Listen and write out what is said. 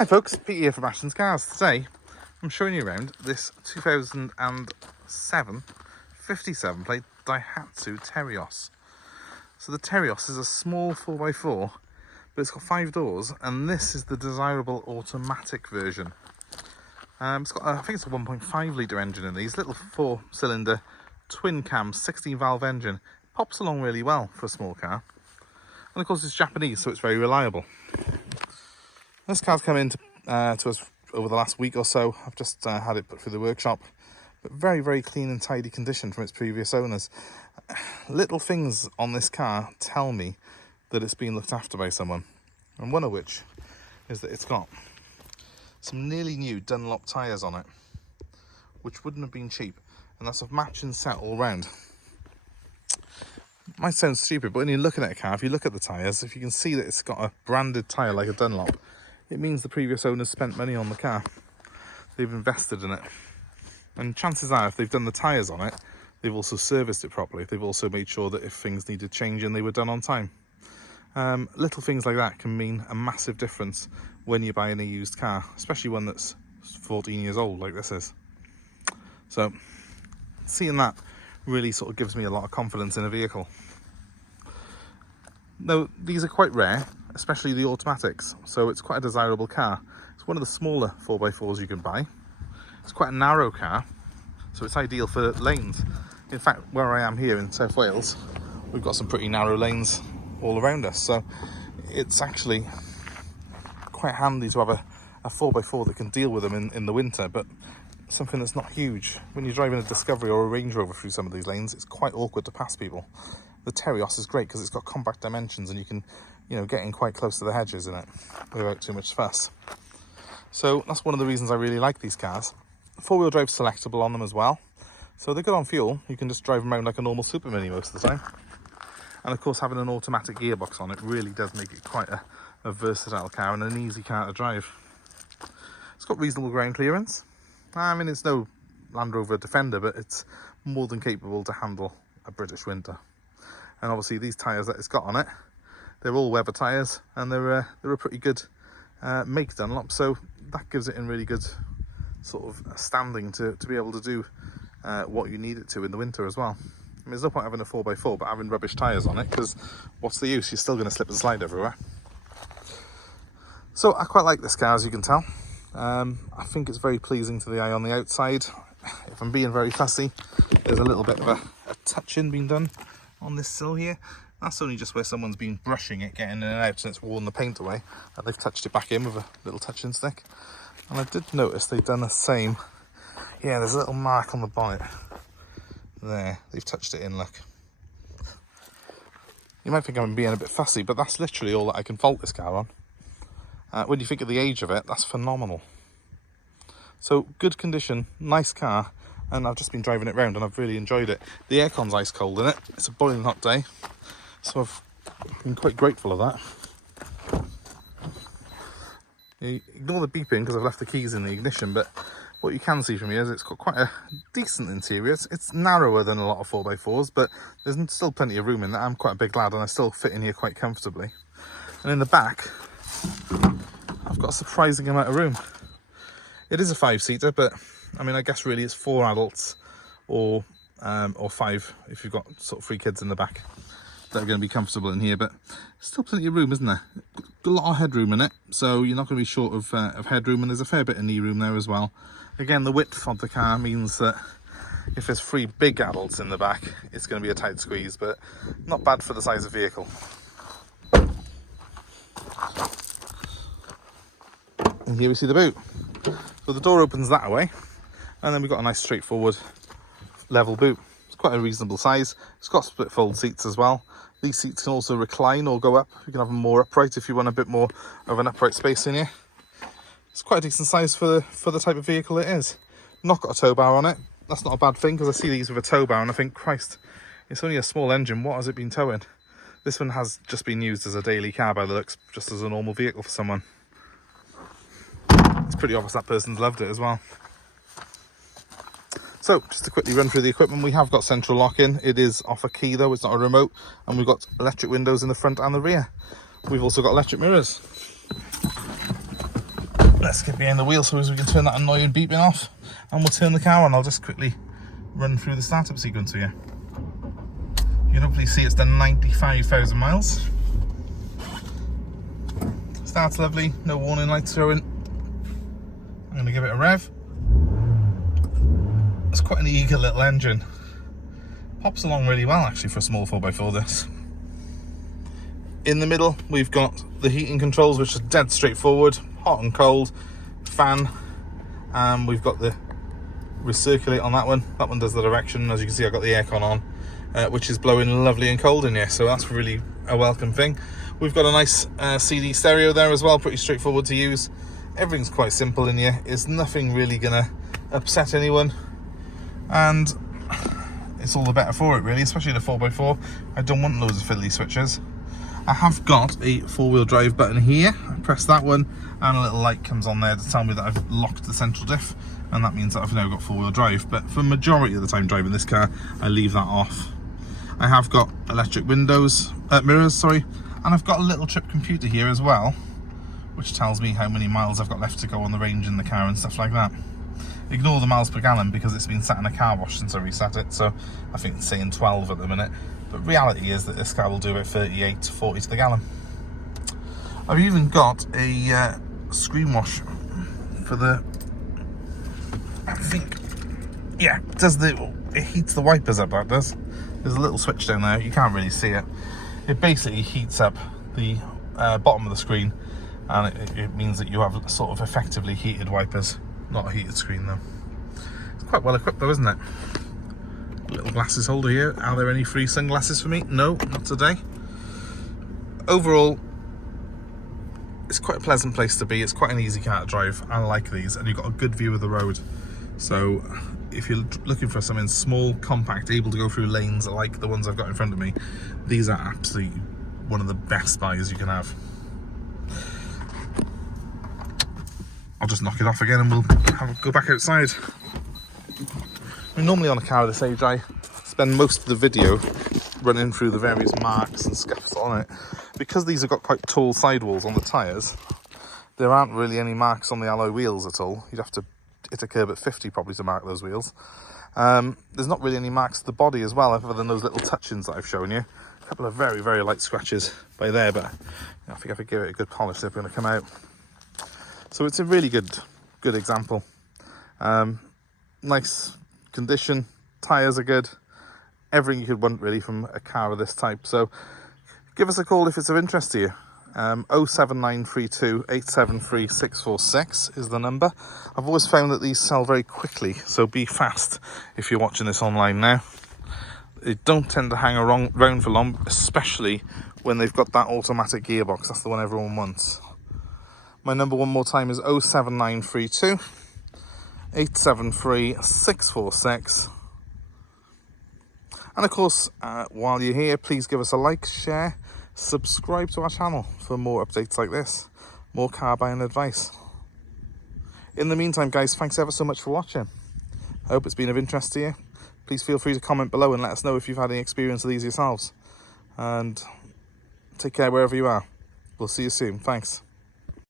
Hi folks, Pete here from Ashton's Cars. Today I'm showing you around this 2007 57 plate Daihatsu Terios. So the Terios is a small 4x4, but it's got 5 doors, and this is the desirable automatic version. It's got, I think it's a 1.5 litre engine in these, little 4-cylinder twin cam 16 valve engine. It pops along really well for a small car, and of course it's Japanese, so it's very reliable. This car's come in to us over the last week or so. I've just had it put through the workshop, but very, very clean and tidy condition from its previous owners. Little things on this car tell me that it's been looked after by someone, and one of which is that it's got some nearly new Dunlop tyres on it, which wouldn't have been cheap, and that's a matching set all round. Might sound stupid, but when you're looking at a car, if you look at the tyres, if you can see that it's got a branded tyre like a Dunlop, it means the previous owners spent money on the car. They've invested in it. And chances are, if they've done the tyres on it, they've also serviced it properly. They've also made sure that if things needed changing, they were done on time. Little things like that can mean a massive difference when you're buying a used car, especially one that's 14 years old like this is. So seeing that really sort of gives me a lot of confidence in a vehicle. Now, these are quite rare, especially the automatics, so it's quite a desirable car. It's one of the smaller 4x4s you can buy. It's quite a narrow car, so it's ideal for lanes. In fact, where I am here in South Wales, we've got some pretty narrow lanes all around us, so it's actually quite handy to have a 4x4 that can deal with them in the winter, but something that's not huge. When you're driving a Discovery or a Range Rover through some of these lanes, it's quite awkward to pass people. The Terios is great because it's got compact dimensions and you can, get in quite close to the hedges in it without too much fuss. So that's one of the reasons I really like these cars. 4-wheel drive selectable on them as well. So they're good on fuel. You can just drive them around like a normal Super Mini most of the time. And of course, having an automatic gearbox on it really does make it quite a versatile car and an easy car to drive. It's got reasonable ground clearance. I mean, it's no Land Rover Defender, but it's more than capable to handle a British winter. And obviously these tyres that it's got on it, they're all Weber tyres, and they're a pretty good make Dunlop, so that gives it in really good sort of standing to be able to do what you need it to in the winter as well. I mean, there's no point having a 4x4 but having rubbish tyres on it, because what's the use? You're still going to slip and slide everywhere. So I quite like this car, as you can tell. I think it's very pleasing to the eye on the outside. If I'm being very fussy, there's a little bit of a touch-in being done on this sill here. That's only just where someone's been brushing it, getting in and out, and it's worn the paint away, and they've touched it back in with a little touch-in stick. And I did notice they've done the same. Yeah, there's a little mark on the bonnet there. They've touched it in, look. You might think I'm being a bit fussy, but that's literally all that I can fault this car on. When you think of the age of it, that's phenomenal. So good condition, nice car, and I've just been driving it around and I've really enjoyed it. The aircon's ice cold in it. It's a boiling hot day, so I've been quite grateful of that. You ignore the beeping because I've left the keys in the ignition, but what you can see from here is it's got quite a decent interior. It's narrower than a lot of 4x4s, but there's still plenty of room in there. I'm quite a big lad and I still fit in here quite comfortably. And in the back, I've got a surprising amount of room. It is a 5-seater, but I mean, I guess really it's 4 adults or 5 if you've got sort of 3 kids in the back that are going to be comfortable in here, but still plenty of room, isn't there? A lot of headroom in it, so you're not going to be short of headroom, and there's a fair bit of knee room there as well. Again, the width of the car means that if there's 3 big adults in the back, it's going to be a tight squeeze, but not bad for the size of vehicle. And here we see the boot. So the door opens that way, and then we've got a nice straightforward level boot. It's quite a reasonable size. It's got split fold seats as well. These seats can also recline or go up. You can have them more upright if you want a bit more of an upright space in here. It's quite a decent size for the type of vehicle it is. Not got a tow bar on it. That's not a bad thing, because I see these with a tow bar and I think, Christ, it's only a small engine. What has it been towing? This one has just been used as a daily car by the looks, just as a normal vehicle for someone. It's pretty obvious that person's loved it as well. So just to quickly run through the equipment, we have got central lock-in. It is off a key though, it's not a remote, and we've got electric windows in the front and the rear. We've also got electric mirrors. let's get behind the wheel so as we can turn that annoying beeping off, and we'll turn the car on. I'll just quickly run through the startup sequence here. You can hopefully see it's done 95,000 miles. Starts lovely, no warning lights showing. I'm going to give it a rev. It's quite an eager little engine. Pops along really well actually for a small 4x4 this. In the middle we've got the heating controls, which are dead straightforward, hot and cold, fan, and we've got the recirculate on that one. That one does the direction. As you can see, I've got the aircon on, which is blowing lovely and cold in here, so that's really a welcome thing. We've got a nice CD stereo there as well, pretty straightforward to use. Everything's quite simple in here. It's nothing really gonna upset anyone, and it's all the better for it really, especially the 4x4. I don't want loads of fiddly switches. I have got a 4-wheel drive button here. I press that one and a little light comes on there to tell me that I've locked the central diff, and that means that I've now got 4-wheel drive. But for the majority of the time driving this car, I leave that off. I have got electric mirrors, and I've got a little trip computer here as well, which tells me how many miles I've got left to go on the range in the car and stuff like that. Ignore the miles per gallon because it's been sat in a car wash since I reset it, so I think it's saying 12 at the minute. But reality is that this car will do about 38 to 40 to the gallon. I've even got a screen wash for the, I think, yeah, it heats the wipers up, that does. There's a little switch down there, you can't really see it. It basically heats up the bottom of the screen, and it means that you have sort of effectively heated wipers. Not a heated screen though. It's quite well equipped though, isn't it? Little glasses holder here. Are there any free sunglasses for me? No, not today. Overall, it's quite a pleasant place to be. It's quite an easy car to drive. I like these, and you've got a good view of the road. So if you're looking for something small, compact, able to go through lanes like the ones I've got in front of me, these are absolutely one of the best buys you can have. I'll just knock it off again and we'll go back outside. I mean, normally on a car of this age, I spend most of the video running through the various marks and scuffs on it. Because these have got quite tall sidewalls on the tyres, there aren't really any marks on the alloy wheels at all. You'd have to hit a curb at 50 probably to mark those wheels. There's not really any marks to the body as well, other than those little touch-ins that I've shown you. A couple of very, very light scratches by there, but I think if I give it a good polish, they're going to come out. So it's a really good example. Nice condition, tyres are good, everything you could want really from a car of this type. So give us a call if it's of interest to you. 07932 873 646 is the number. I've always found that these sell very quickly, so be fast if you're watching this online now. They don't tend to hang around for long, especially when they've got that automatic gearbox. That's the one everyone wants. My number one more time is 07932 873 646. And of course, while you're here, please give us a like, share, subscribe to our channel for more updates like this, more car buying advice. In the meantime, guys, thanks ever so much for watching. I hope it's been of interest to you. Please feel free to comment below and let us know if you've had any experience of these yourselves. And take care wherever you are. We'll see you soon. Thanks.